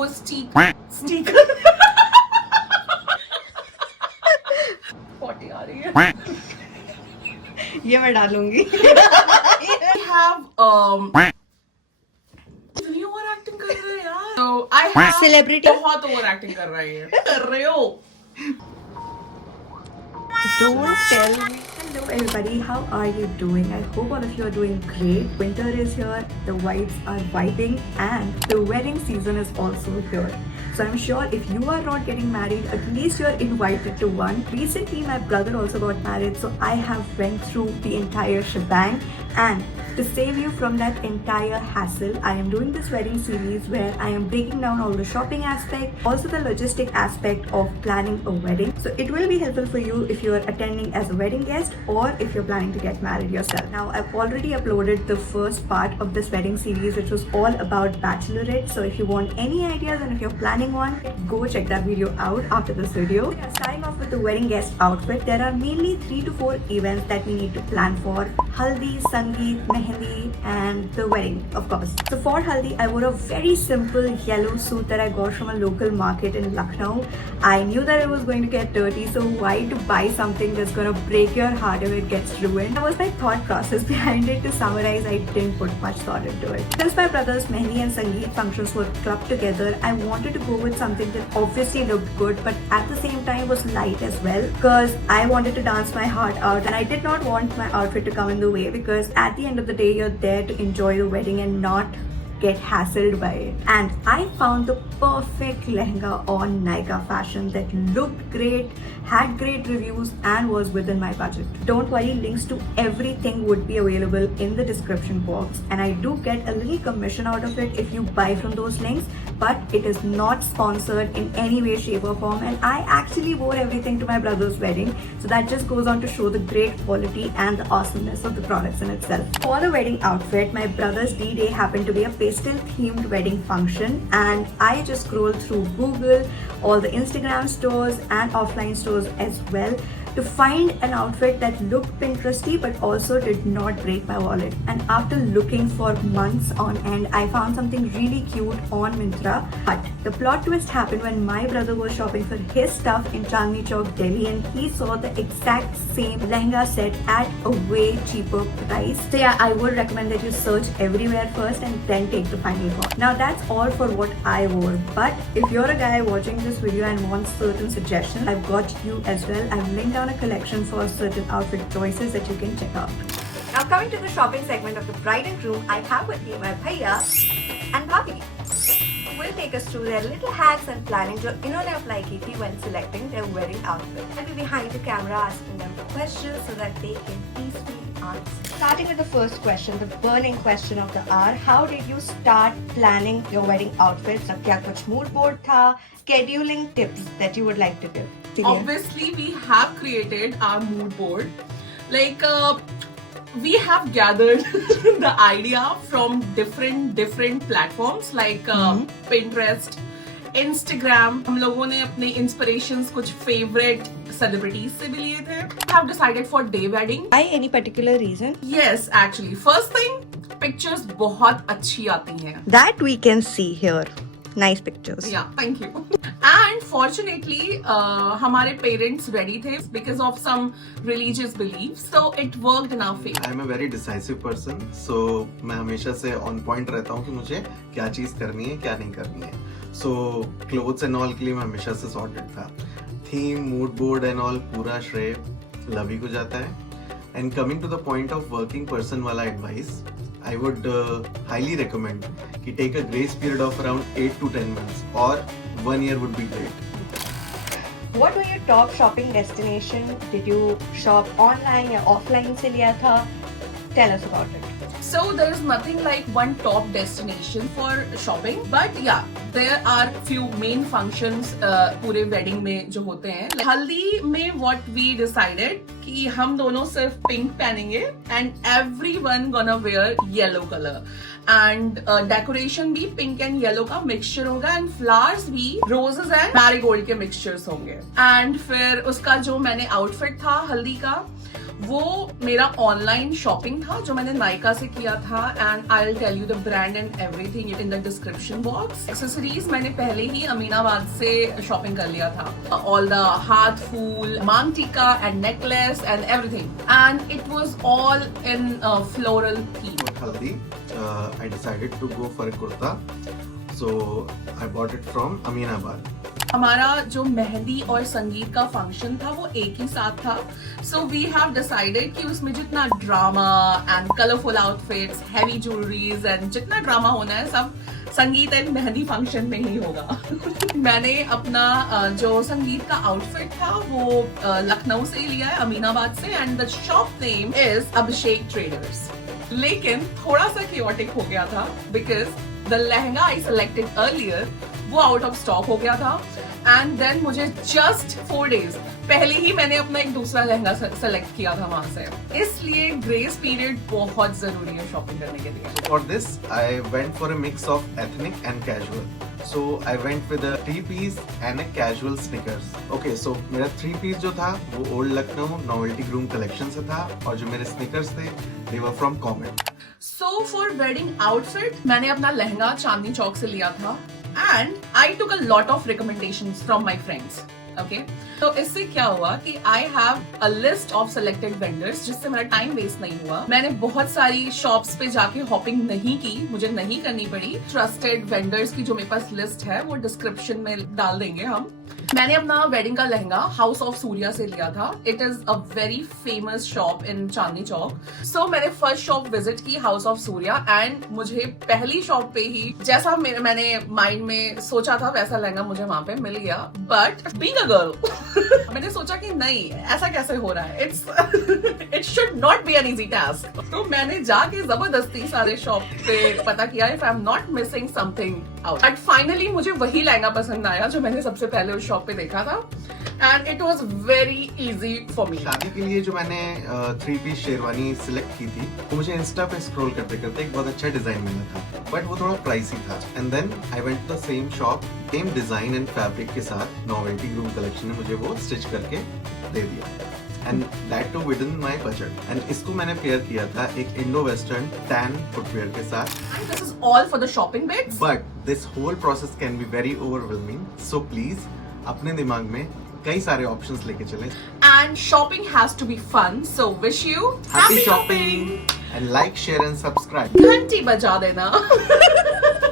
वो sticker potty आ रही है। ये मैं डालूंगी। I have इतनी ओवर एक्टिंग कर रहे हैं यार। So I have Celebrity. बहुत ओवर एक्टिंग कर रही है। कर रहे हो? Don't tell me. Hello everybody, how are you doing? I hope all of you are doing great. Winter is here, the vibes are vibing, and the wedding season is also here. So I'm sure if you are not getting married, at least you're invited to one. Recently my brother also got married, so I have went through the entire shebang, and to save you from that entire hassle, I am doing this wedding series where I am breaking down all the shopping aspect, also the logistic aspect of planning a wedding. So it will be helpful for you if you are attending as a wedding guest or if you're planning to get married yourself. Now I've already uploaded the first part of this wedding series, which was all about bachelorette. So if you want any ideas and if you're planning one, go check that video out after this video. Starting off with the wedding guest outfit, there are mainly 3 to 4 events that we need to plan for: haldi, sangeet, mehendi, and the wedding, of course. So for haldi, I wore a very simple yellow suit that I got from a local market in Lucknow. I knew that it was going to get dirty, so why to buy something that's gonna break your heart if it gets ruined? That was my thought process behind it. To summarize, I didn't put much thought into it. Since my brother's mehendi and sangeet functions were clubbed together, I wanted to go with something that obviously looked good, but at the same time was light as well, because I wanted to dance my heart out, and I did not want my outfit to come in the way, because at the end of the day, you're there to enjoy the wedding and not get hassled by it. And I found the perfect lehenga on Nykaa Fashion that looked great, had great reviews, and was within my budget. Don't worry, links to everything would be available in the description box, and I do get a little commission out of it if you buy from those links, but it is not sponsored in any way, shape or form, and I actually wore everything to my brother's wedding, so that just goes on to show the great quality and the awesomeness of the products in itself. For the wedding outfit, my brother's D-Day happened to be a pastel themed wedding function, and I just scrolled through Google, all the Instagram stores and offline stores as well, to find an outfit that looked Pinteresty but also did not break my wallet. And after looking for months on end, I found something really cute on Myntra. But the plot twist happened when my brother was shopping for his stuff in Chandni Chowk, Delhi, and he saw the exact same lehenga set at a way cheaper price. So yeah, I would recommend that you search everywhere first and then take the final call. Now that's all for what I wore, but if you're a guy watching this video and wants certain suggestions, I've got you as well. I've linked down a collection for certain outfit choices that you can check out. Now coming to the shopping segment of the bride and groom, I have with me my bhaiya and bhabhi, who will take us through their little hacks and planning जो इन्होंने apply की थी when selecting their wedding outfit. I'll be behind the camera asking them questions so that they can peacefully answer. Starting with the first question, the burning question of the hour: how did you start planning your wedding outfits? अब क्या कुछ mood board था? Scheduling tips that you would like to give? Obviously, we have created our mood board. Like, we have gathered the idea from different platforms like Pinterest, Instagram. हम लोगों ने अपने inspirations कुछ favorite celebrities से भी लिए थे. We have decided for day wedding. By any particular reason? Yes, actually. First thing, pictures बहुत अच्छी आती हैं. That we can see here. Nice pictures. Yeah, thank you. And fortunately, हमारे parents ready थे because of some religious beliefs, so it worked in our favor. I am a very decisive person, so मैं हमेशा से on point रहता हूँ कि मुझे क्या चीज करनी है, क्या नहीं करनी है. So clothes and all के लिए मैं हमेशा से sorted था. Theme, mood board and all पूरा श्रेय लवी को जाता है. And coming to the point of working person वाला advice, I would highly recommend कि take a grace period of around 8 to 10 months or 1 year would be great. What were your top shopping destination? Did you shop online or offline से लिया था? Tell us about it. So there's nothing like one top destination for shopping, but yeah, there are few main functions पूरे wedding में जो होते हैं. हल्दी में what we decided कि हम दोनों सिर्फ pink पहनेंगे and everyone gonna wear yellow color. And decoration भी पिंक एंड येलो का मिक्सचर होगा एंड फ्लावर्स भी रोजेस एंड मैरीगोल्ड के मिक्सचर्स होंगे. एंड फिर उसका जो मैंने आउटफिट था हल्दी का, वो मेरा ऑनलाइन शॉपिंग था जो मैंने नायका से किया था. And I will tell you the brand and everything in the description box. Accessories मैंने पहले ही अमीनाबाद से शॉपिंग कर लिया था. ऑल द हाथ फूल, मांग टीका and necklace and everything. And it was all in floral theme. Haldi, I decided to go for a kurta, so I bought it from Aminabad. हमारा जो मेहंदी और संगीत का फंक्शन था वो एक ही साथ था. सो वी हैव डिसाइडेड कि उसमें जितना drama and colourful outfits, heavy jewelleries and जितना ड्रामा होना है सब संगीत एंड मेहंदी फंक्शन में ही होगा. मैंने अपना जो संगीत का आउटफिट था वो लखनऊ से ही लिया है, अमीनाबाद से. And the shop name is Abhishek traders. लेकिन थोड़ा सा chaotic हो गया था because the lehenga I selected earlier वो आउट ऑफ स्टॉक हो गया था. एंड देन मुझे जस्ट 4 days पहले ही मैंने अपना एक दूसरा लहंगा सेलेक्ट किया था वहां से. इसलिए ग्रेस पीरियड बहुत जरूरी है शॉपिंग करने के लिए. For this, I went for a mix of ethnic and casual. So I went with a 3-piece and a casual sneakers. Okay, so मेरा 3-piece जो था वो old Lucknow novelty groom collection से था और जो मेरे स्नीकर्स थे they were from Comet. So for wedding outfit मैंने अपना लहंगा चांदनी चौक से लिया था. And I took a lot of recommendations from my friends. Okay, तो इससे क्या हुआ कि I have a list of selected vendors जिससे मेरा टाइम वेस्ट नहीं हुआ. मैंने बहुत सारी शॉप्स पे जाके हॉपिंग नहीं की, मुझे नहीं करनी पड़ी. ट्रस्टेड वेंडर्स की जो मेरे पास लिस्ट है वो डिस्क्रिप्शन में डाल देंगे हम. मैंने अपना वेडिंग का लहंगा हाउस ऑफ सूर्या से लिया था. It is a very famous shop in Chandni Chowk. So मैंने फर्स्ट शॉप विजिट की हाउस ऑफ सूर्या एंड मुझे पहली शॉप पे ही जैसा मैंने माइंड में सोचा था वैसा लहंगा मुझे वहां पे मिल गया. बट बीइंग अ गर्ल मैंने सोचा कि नहीं, ऐसा कैसे हो रहा है, it should not be an easy task. तो मैंने जाके जबरदस्ती सारे शॉप पे पता किया if I am not missing something out. But finally मुझे वही लहंगा पसंद आया जो मैंने सबसे पहले उस शॉप पे देखा था. And it was very easy for me. शादी के लिए जो मैंने 3-piece शेरवानी सिलेक्ट की थी वो मुझे इंस्टा पे स्क्रॉल करते करते एक बहुत अच्छा डिजाइन मिला था बट वो थोड़ा प्राइसी था. And then I went to the same shop, same design and fabric के साथ नोवेल्टी ग्रूम कलेक्शन ने मुझे वो स्टिच करके दे दिया. And that too within my budget. And इसको मैंने पेयर किया था एक इंडो वेस्टर्न टैन फुटवेयर के साथ. This is all for the shopping bits. But this whole process can be very overwhelming, so please अपने दिमाग में कई सारे ऑप्शंस लेके चलें. And shopping has to be fun, so wish you Happy shopping and like, share and subscribe. घंटी बजा देना.